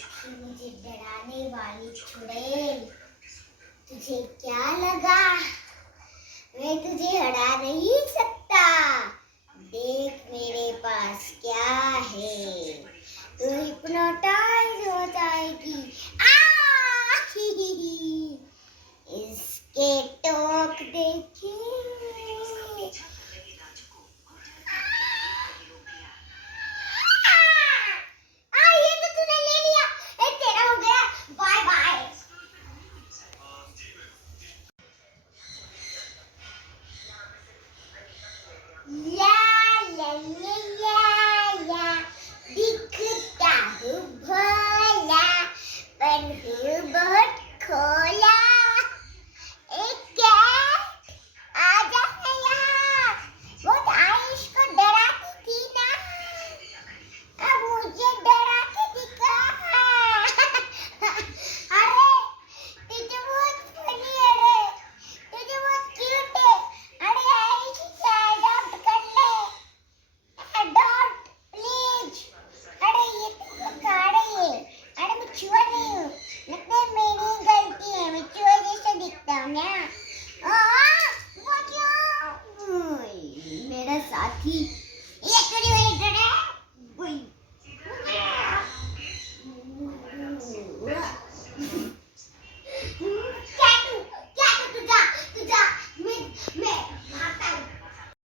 कि मुझे डराने वाली चुड़ैल, तुझे क्या लगा मैं तुझे हरा नहीं सकता? देख मेरे पास क्या है, तू हिप्नोटाइज हो जाएगी। आ! इसके